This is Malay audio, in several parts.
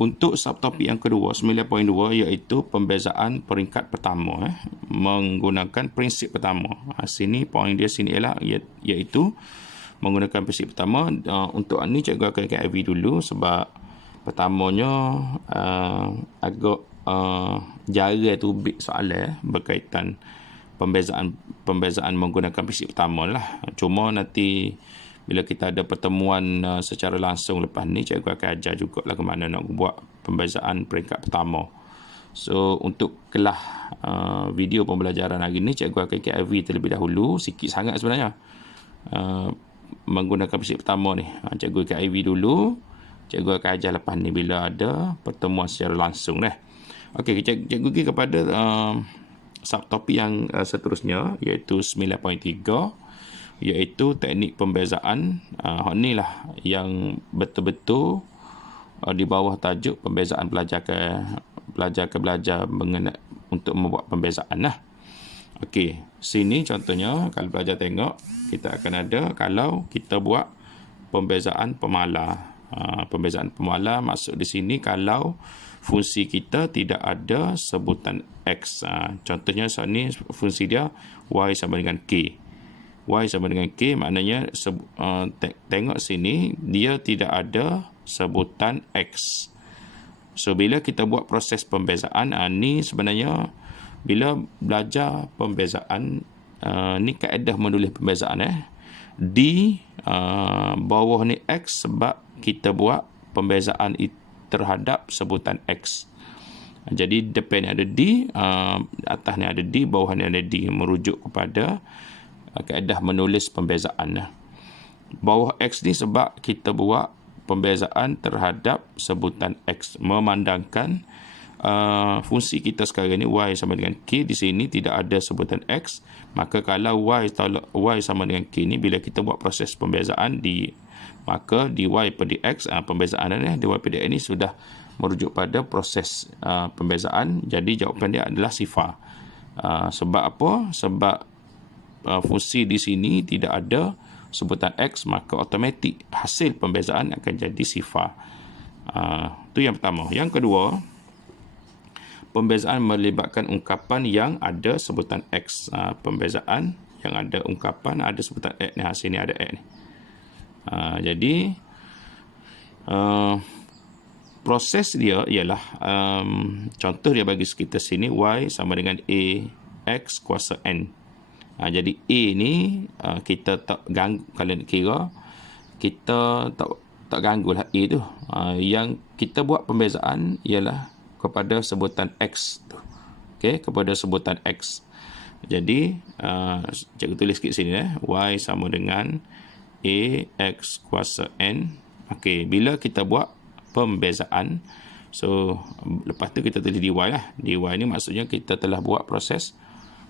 Untuk subtopik yang kedua, 9.2, iaitu pembezaan peringkat pertama menggunakan prinsip pertama. Sini poin dia sini ialah iaitu menggunakan prinsip pertama. Untuk ni cikgu akan KIV dulu sebab pertamanya agak jara tu soalan berkaitan pembezaan menggunakan prinsip pertama lah. Cuma nanti bila kita ada pertemuan secara langsung lepas ni, cikgu akan ajar juga lah ke mana nak buat pembezaan peringkat pertama. So untuk kelas video pembelajaran hari ni, cikgu akan KIV terlebih dahulu, sikit sangat sebenarnya, menggunakan prinsip pertama ni. Cikgu KIV dulu, cikgu akan ajar lepas ni bila ada pertemuan secara langsung dah. Okey, cikgu pergi kepada subtopik yang seterusnya, iaitu 9.3, iaitu teknik pembezaan. Ni lah yang betul-betul di bawah tajuk pembezaan belajar ke belajar mengenai untuk membuat pembezaan lah. Okey, sini contohnya kalau belajar tengok, kita akan ada kalau kita buat pembezaan pemalar. Pembezaan pemalar maksud di sini kalau fungsi kita tidak ada sebutan X. Contohnya saat ni fungsi dia Y sama dengan K. Y sama dengan K, maknanya tengok sini dia tidak ada sebutan X. So bila kita buat proses pembezaan, ni sebenarnya bila belajar pembezaan, ni kaedah menulis pembezaan di bawah ni X sebab kita buat pembezaan terhadap sebutan X. Jadi depan ni ada D, atas ni ada D, bawah ni ada D, merujuk kepada kaedah menulis pembezaan. Bawah X ni sebab kita buat pembezaan terhadap sebutan X, memandangkan fungsi kita sekarang ni Y sama dengan K, di sini tidak ada sebutan X, maka kalau Y sama dengan K ni, bila kita buat proses pembezaan maka dy per dx, pembezaan dy per dx ni sudah merujuk pada proses pembezaan. Jadi jawapan dia adalah sifar. Sebab apa? Sebab fungsi di sini tidak ada sebutan X, maka automatik hasil pembezaan akan jadi sifar. Itu yang pertama. Yang kedua, pembezaan melibatkan ungkapan yang ada sebutan X. Pembezaan yang ada ungkapan ada sebutan X ni, hasil ni ada X ni. Jadi proses dia ialah contoh dia bagi kita sini Y sama dengan A X kuasa N. Jadi A ni kita tak ganggu, kalau nak kira kita tak ganggulah A tu. Yang kita buat pembezaan ialah kepada sebutan X tu. Okey, kepada sebutan X. Jadi cikgu tulis sikit sini Y sama dengan A X kuasa N. Okey, bila kita buat pembezaan, so lepas tu kita tulis dy lah. Dy ni maksudnya kita telah buat proses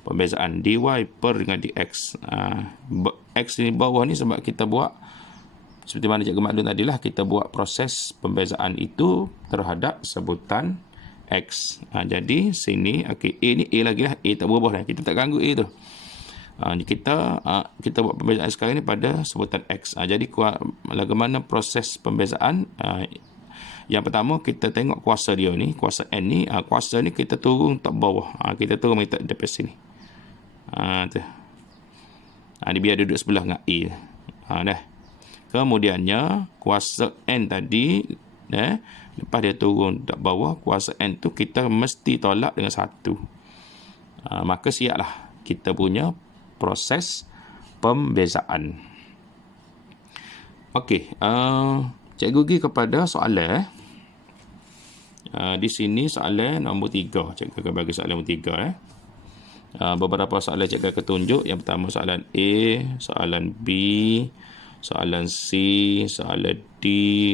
pembezaan. Dy per dengan dx. X ni bawah ni sebab kita buat seperti mana cikgu maklum tadi lah, kita buat proses pembezaan itu terhadap sebutan X. Jadi sini okey, A ni A lagi lah, A tak berubah lah, kita tak ganggu A tu. Kita buat pembezaan sekarang ni pada sebutan X. Jadi bagaimana proses pembezaan? Yang pertama kita tengok kuasa dia ni, kuasa N ni, kuasa ni kita turun tak bawah. Kita turun minta depan sini. Tu. Dia biar duduk sebelah dengan A. Dah. Kemudiannya kuasa N tadi, lepas dia turun tak bawah, kuasa N tu kita mesti tolak dengan 1. Maka siaplah kita punya proses pembezaan. Okey, cikgu pergi kepada soalan. Di sini soalan nombor 3. Cikgu akan bagi soalan nombor 3. Beberapa soalan cikgu akan tunjuk. Yang pertama soalan A, soalan B, soalan C, soalan D,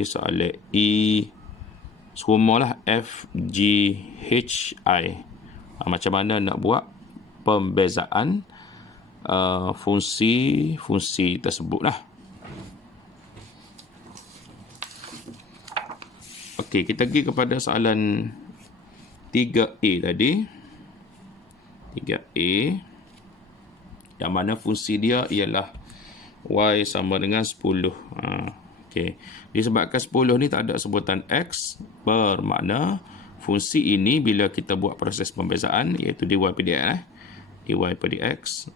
soalan E. Semualah F, G, H, I. Macam mana nak buat pembezaan fungsi tersebut lah. Okey, kita pergi kepada soalan 3A tadi. 3A yang mana fungsi dia ialah Y sama dengan 10. Okey. Disebabkan 10 ni tak ada sebutan X, bermakna fungsi ini bila kita buat proses pembezaan iaitu dy per dx dy per dx,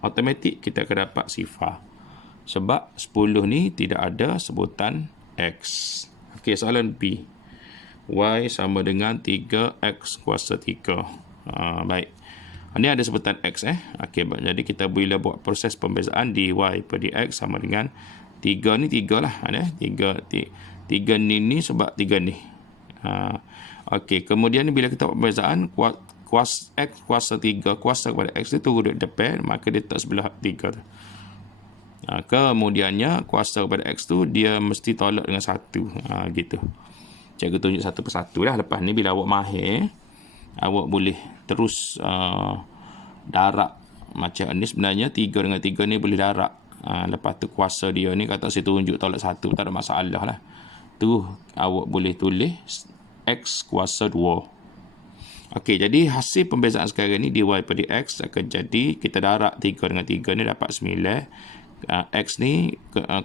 automatik kita akan dapat sifar. Sebab 10 ni tidak ada sebutan X. Okey, soalan B. Y sama dengan 3X kuasa 3. Baik. Ini ada sebutan X. Okey, jadi kita bila buat proses pembezaan dy per dx sama dengan 3 ni 3 lah. 3 ni sebab 3 ni. Okey, kemudian bila kita buat pembezaan, kuasa X kuasa 3, kuasa kepada X itu turun depan, maka dia tak sebelah 3 tu. Kemudiannya kuasa kepada X tu dia mesti tolak dengan 1. Gitu. Cikgu tunjuk satu persatu lah. Lepas ni bila awak mahir, awak boleh terus darab macam ni. Sebenarnya 3 dengan 3 ni boleh darab. Lepas tu kuasa dia ni kata saya tunjuk tolak 1, tak ada masalah lah. Tu awak boleh tulis X kuasa 2. Okey, jadi hasil pembezaan sekarang ni dy per dx akan jadi, kita darab 3 dengan 3 ni dapat 9. X ni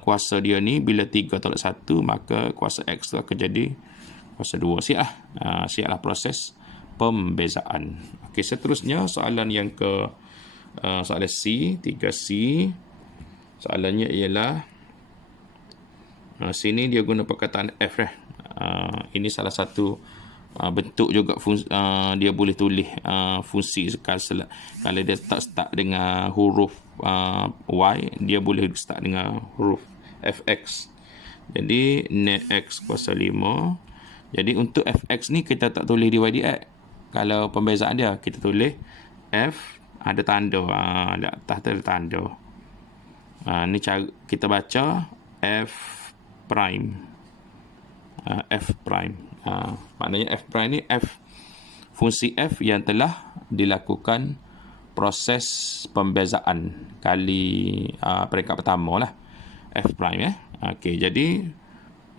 kuasa dia ni bila 3 tolak 1, maka kuasa X tu akan jadi kuasa 2. Siaplah proses pembezaan. Okey, seterusnya soalan yang ke soalan C, 3C. Soalannya ialah sini dia guna perkataan F. Ini salah satu bentuk juga dia boleh tulis fungsi kalau dia start dengan huruf Y, dia boleh start dengan huruf fx. Jadi net x kuasa 5. Jadi untuk fx ni kita tak tulis dy dx. Kalau pembezaan dia kita tulis f ada tanda, di atas tu ada tanda. Ni cara kita baca f prime. F prime. Maknanya f prime ni f, fungsi f yang telah dilakukan proses pembezaan kali peringkat pertama lah, f prime. Okey, jadi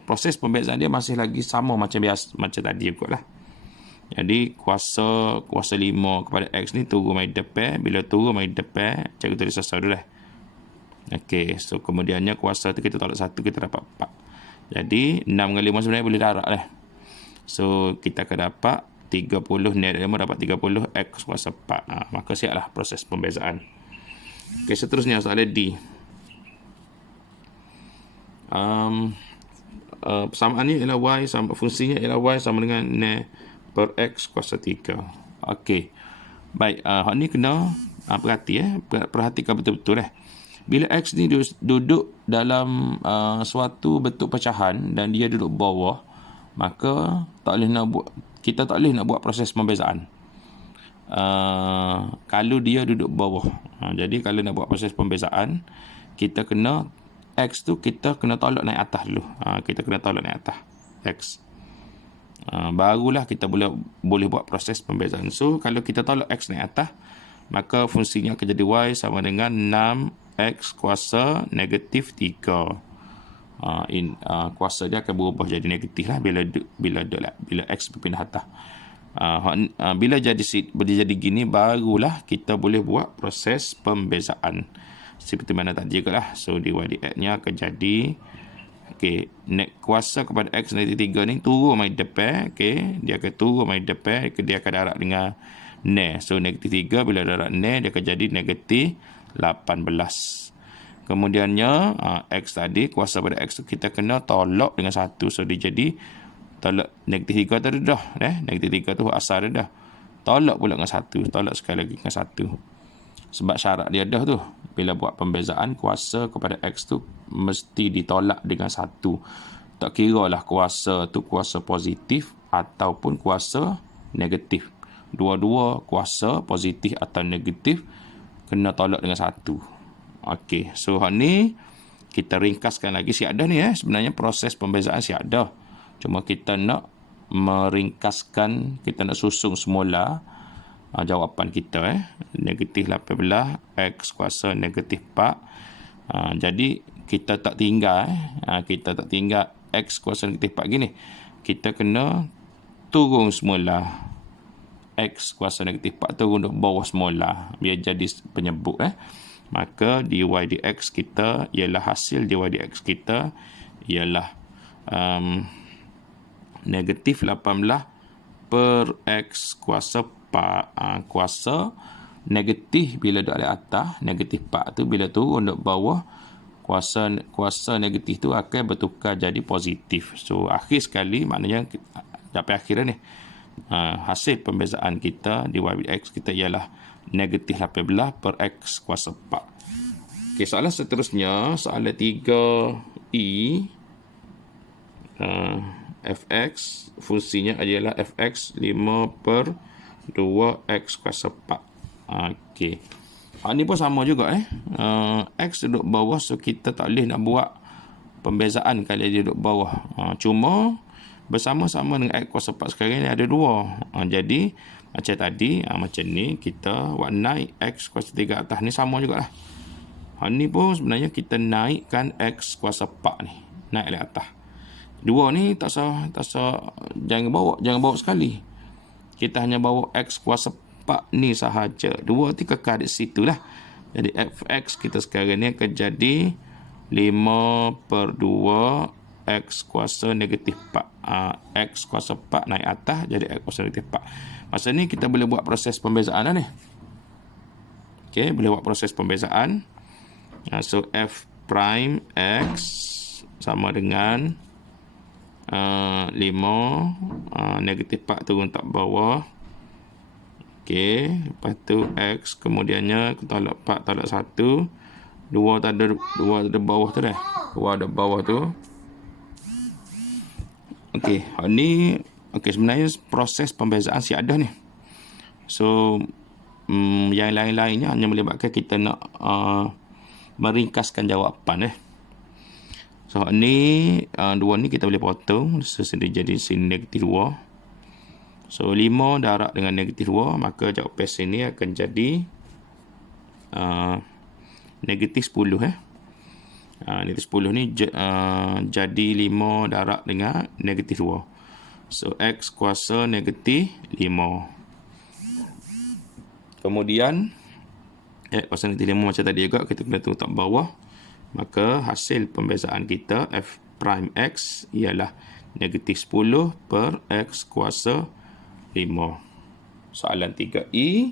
proses pembezaan dia masih lagi sama macam biasa, macam tadi juga lah. Jadi kuasa 5 kepada x ni turun mai depan. Bila turun mai depan, cikgu tulis asal dulu lah. Okey, so kemudiannya kuasa tu kita tolak 1, kita dapat 4. Jadi 6 dengan 5 sebenarnya boleh darab lah. So kita akan dapat 30 net 5 dapat 30 x kuasa 4. Maka siaplah proses pembezaan. Okey, seterusnya soalan D. Persamaannya ialah y sama, fungsinya ialah y sama dengan net per x kuasa 3. Okey. Baik, hak ni kena perhatikan betul-betul . Bila x ni duduk dalam suatu bentuk pecahan dan dia duduk bawah, maka kita tak boleh nak buat proses pembezaan. Kalau dia duduk bawah. Jadi kalau nak buat proses pembezaan, kita kena x tu kita kena tolak naik atas dulu. Kita kena tolak naik atas x. Barulah kita boleh buat proses pembezaan. So kalau kita tolak x naik atas, maka fungsinya akan jadi y sama dengan 6x kuasa negatif 3. Kuasa dia akan berubah jadi negatif lah bila x berpindah atas. Bila jadi gini, barulah kita boleh buat proses pembezaan seperti mana tadi juga lah. So dy dx nya akan jadi kuasa kepada x negatif 3 ni turun mai depan. Dia akan turun mai depan, dia akan darab dengan ne. So negatif 3 bila darab ne, dia akan jadi negatif 18. Kemudiannya x tadi, kuasa pada x tu kita kena tolak dengan 1. So dia jadi tolak negatif 3 tu dah. Negatif 3 tu asal dah. Tolak pula dengan 1. Tolak sekali lagi dengan 1. Sebab syarat dia dah tu. Bila buat pembezaan, kuasa kepada x tu mesti ditolak dengan 1. Tak kira lah kuasa tu kuasa positif ataupun kuasa negatif. Dua-dua kuasa positif atau negatif kena tolak dengan 1. Okey, so hal ni kita ringkaskan lagi. Siap dah ni sebenarnya proses pembezaan siap dah. Cuma kita nak meringkaskan, kita nak susung semula jawapan kita. Negatif 18 x kuasa negatif 4. Jadi kita tak tinggal x kuasa negatif 4 gini. Kita kena turun semula x kuasa negatif 4 turun ke bawah semula biar jadi penyebut. Maka dy dx kita ialah hasil dy dx kita ialah negatif 18 per X kuasa 4. Kuasa negatif bila duduk di atas, negatif 4 tu bila turun duduk bawah, kuasa negatif tu akan bertukar jadi positif. So akhir sekali maknanya sampai akhir ni hasil pembezaan kita dy dx kita ialah negatif 18 per X kuasa 4. Okey, soalan seterusnya, soalan 3E, fx fungsinya adalah fx 5 per 2x kuasa 4. Okey. Ni pun sama juga x duduk bawah, so kita tak boleh nak buat pembezaan kalau dia duduk bawah. Cuma bersama-sama dengan x kuasa 4 sekarang ni ada 2. Jadi macam tadi, macam ni kita buat naik x kuasa 3 atas ni sama jugalah. Ni pun sebenarnya kita naikkan x kuasa 4 ni, naik ke atas. 2 ni tak sah jangan bawa sekali. Kita hanya bawa x kuasa 4 ni sahaja. 2 tu kekal di situ lah. Jadi fx kita sekarang ni akan jadi 5 per 2 x kuasa negatif 4. X kuasa 4 naik atas jadi x kuasa negatif 4. Masa ni kita boleh buat proses pembezaan lah ni. Okey, boleh buat proses pembezaan. So f prime x sama dengan 5 negatif 4 turun tak bawah. Okey, lepas tu x kemudiannya tolak 4 tolak 1. 2 tak ada bawah tu dah. 2 ada bawah tu. Okey, ni sebenarnya proses pembezaan si ada ni. So yang lain-lainnya hanya melibatkan kita nak meringkaskan jawapan So ni 2 ni kita boleh potong, so jadi sini negatif 2. So 5 darab dengan negatif 2, maka jawapan sini akan jadi negatif 10 negatif 10 ni jadi 5 darab dengan negatif 2. So x kuasa negatif 5. Kemudian x kuasa negatif 5 macam tadi juga, kita kena letak bawah. Maka hasil pembezaan kita f prime x ialah negatif 10 per x kuasa 5. Soalan 3E.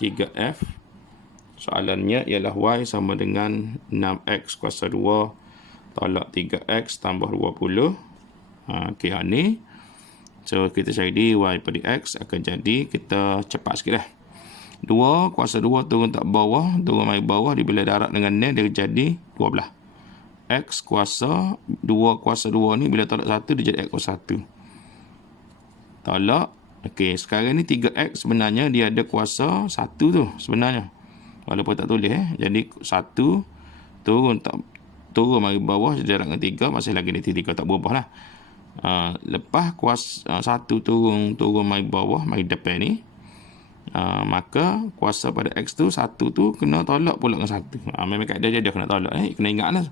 3F. Soalannya ialah y sama dengan 6x kuasa 2 tolak 3x tambah 20. Okey, ni. So kita cari dy per dx akan jadi, kita cepat sikit dah. 2 kuasa 2 turun tak bawah, turun mai bawah, bila darab dengan ni dia jadi 12. X kuasa 2 kuasa 2 ni bila tolak 1 dia jadi x kuasa 1. Tolak. Okey, sekarang ni 3x sebenarnya dia ada kuasa 1 tu sebenarnya. Walaupun tak tulis Jadi 1 turun mari bawah jadi darab dengan 3, masih lagi ni 3 tak berubah lah. Lepas kuasa 1 turun mari bawah, mari depan ni. Maka kuasa pada x tu 1 tu kena tolak pula dengan 1. Memang kaedah dia kena tolak kena ingat lah.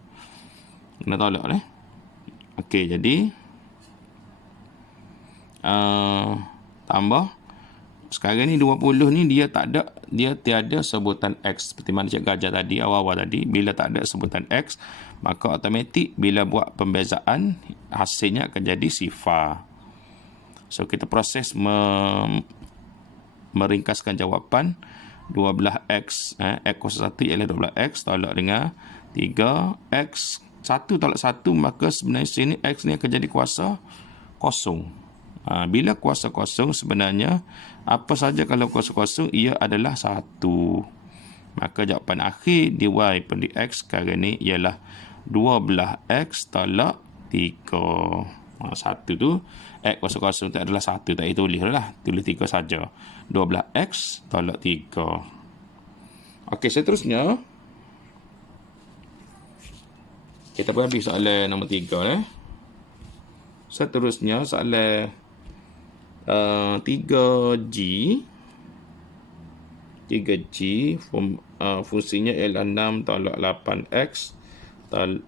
Kena tolak Okey, jadi tambah sekarang ni 20 ni dia tiada sebutan x, seperti mana Cikgu ajar tadi awal-awal tadi. Bila tak ada sebutan x, maka automatik bila buat pembezaan hasilnya akan jadi sifar. So kita proses meringkaskan jawapan. 12x x kuasa 1 ialah 12x tolak dengan 3x 1 tolak 1, maka sebenarnya sini x ni akan jadi kuasa kosong. Bila kuasa kosong sebenarnya apa saja kalau kuasa kosong ia adalah 1. Maka jawapan akhir dy per dx sekarang ni ialah 12x tolak 3. 1 tu x kuasa kosong tu adalah 1, tak payah tulis lah, tulis 3 saja. 12x tolak 3. Okey, seterusnya kita pun habis soalan nombor 3 Seterusnya soalan 3G. Fungsinya ialah 6 tolak 8x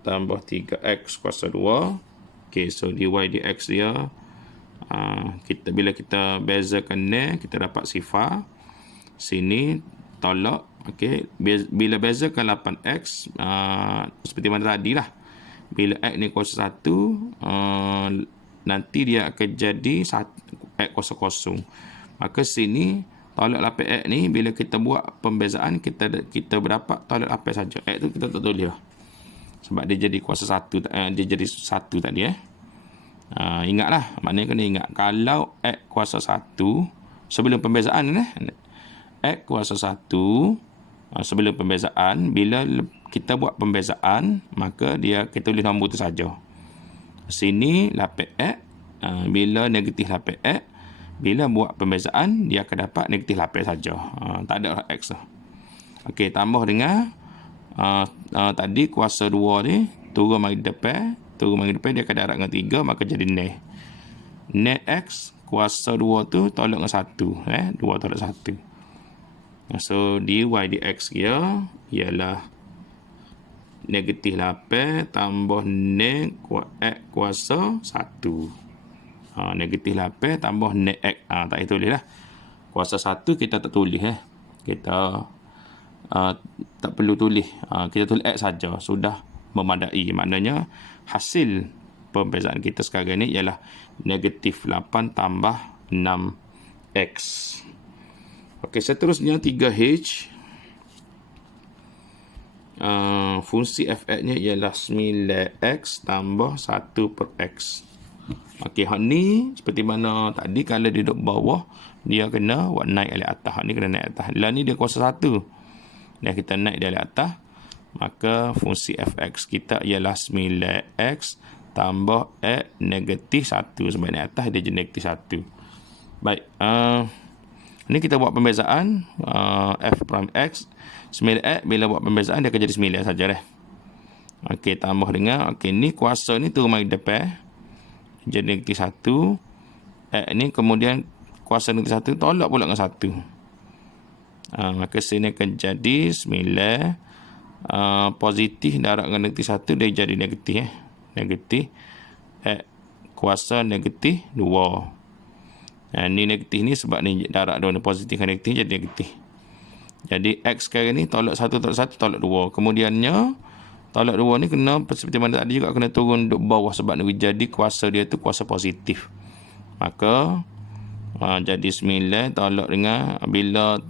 tambah 3x kuasa 2. Okey, so dy dx dia bila kita bezakan ni, kita dapat sifar. Sini tolak Okey, bila bezakan 8x seperti mana tadi lah. Bila x ni kuasa 1, nanti dia akan jadi x kuasa kosong. Maka sini tolak 8x ni bila kita buat pembezaan kita berdapat tolak 8 saja. X tu kita tak tulis lah. Sebab dia jadi kuasa 1, dia jadi 1 tadi ingatlah, maknanya kena ingat kalau x kuasa 1 sebelum pembezaan x kuasa 1 sebelum pembezaan, bila kita buat pembezaan maka kita tulis nombor tu saja. Sini 8x, bila negatif 8x, bila buat pembezaan dia akan dapat negatif 8 saja. Tak ada x lah. Okey, tambah dengan tadi kuasa 2 ni turun mari depan, dia akan darab dengan 3, maka jadi net. Net x kuasa 2 tu tolak dengan 1, 2 tolak 1. So dy dx dia ialah negatif 8 tambah net x kuasa 1. Negatif 8 tambah net x. Tak payah tulis lah. Kuasa 1 kita tak tulis. Kita tak perlu tulis. Kita tulis x saja. Sudah memadai. Maknanya hasil pembezaan kita sekarang ni ialah negatif 8 tambah 6x. Okey, seterusnya 3h. Fungsi fx-nya ialah 9x tambah 1 per x. Okey, hak ni seperti mana tadi, kalau dia duduk bawah dia kena buat naik dari atas. Hak ni kena naik atas. Lah ni dia kuasa 1. Dan kita naik dari atas, maka fungsi fx kita ialah 9x tambah x negatif 1. Sebab naik atas dia jadi negatif 1. Baik, ni kita buat pembezaan f prime x 9x, bila buat pembezaan dia akan jadi 9 saja dah. Okey, tambah dengan ni kuasa ni turun mari depan jadi negatif 1. X ni kemudian kuasa negatif 1 tolak pula dengan 1. Maka sini akan jadi 9 positif darab dengan negatif 1, dia jadi negatif negatif x kuasa negatif 2. Ni negatif ni sebab ni darab 2 positif dengan negatif jadi negatif. Jadi x sekarang ni tolak 1 tolak 2. Kemudiannya tolak 2 ni kena seperti mana tadi juga kena turun duduk bawah sebab ni jadi kuasa dia tu kuasa positif. Maka jadi 9 tolak dengan bila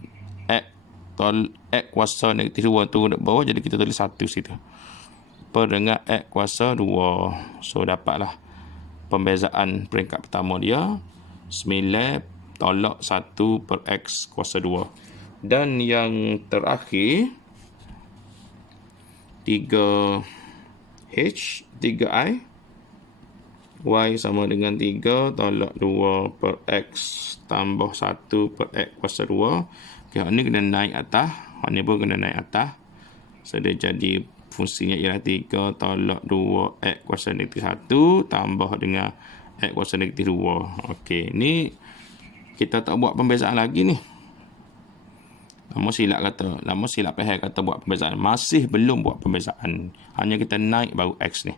x kuasa negatif 2 turun duduk bawah, jadi kita tulis 1 situ. Per dengan x kuasa 2. So dapatlah pembezaan peringkat pertama dia 9 tolak 1 per x kuasa 2. Dan yang terakhir 3i y sama dengan 3 tolak 2 per x tambah 1 per x kuasa 2. Okay, ni kena naik atas, ni pun kena naik atas. So dia jadi fungsinya ialah 3 tolak 2 x kuasa negatif 1 tambah dengan x kuasa negatif 2. Okey, ni kita tak buat pembezaan lagi ni. Lama silap kata buat pembezaan. Masih belum buat pembezaan. Hanya kita naik baru x ni.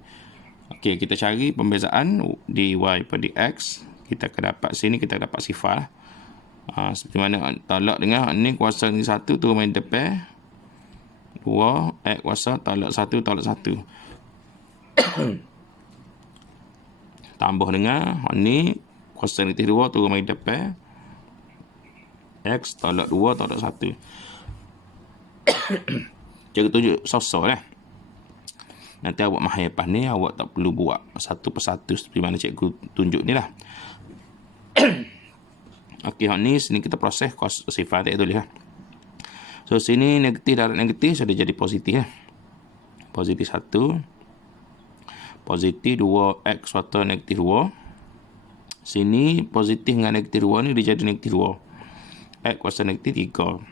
Okey, kita cari pembezaan dy per dx. Kita akan dapat sini, kita dapat sifar. Seperti mana tolak dengan ni kuasa ni 1 turun main depan. 2 x kuasa tolak 1 tolak 1. Tambah dengan ni kuasa negatif 2 turun main depan. X tolak 2 tolak 1. Cara tunjuk sosok Nanti awak mahir lepas ni, awak tak perlu buat satu persatu seperti mana cikgu tunjuk ni lah. Okey, ni sini kita proses kos sifar tak tulis lah. So sini negatif darab negatif sudah jadi positif Positif 1. Positif 2x kuasa negatif 2. Sini positif dengan negatif 2 ni dia jadi negatif 2. X kuasa negatif 3.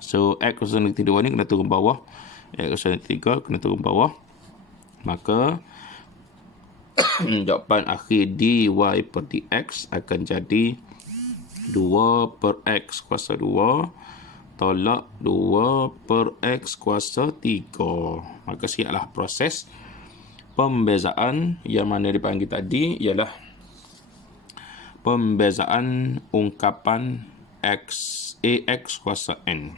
So x kuasa negatif 2 ni kena turun bawah. X kuasa negatif 3 kena turun bawah. Maka jawapan akhir dy per dx akan jadi 2 per x kuasa 2 tolak 2 per x kuasa 3. Maka siaplah proses pembezaan yang mana dipanggil tadi ialah pembezaan ungkapan ax kuasa n.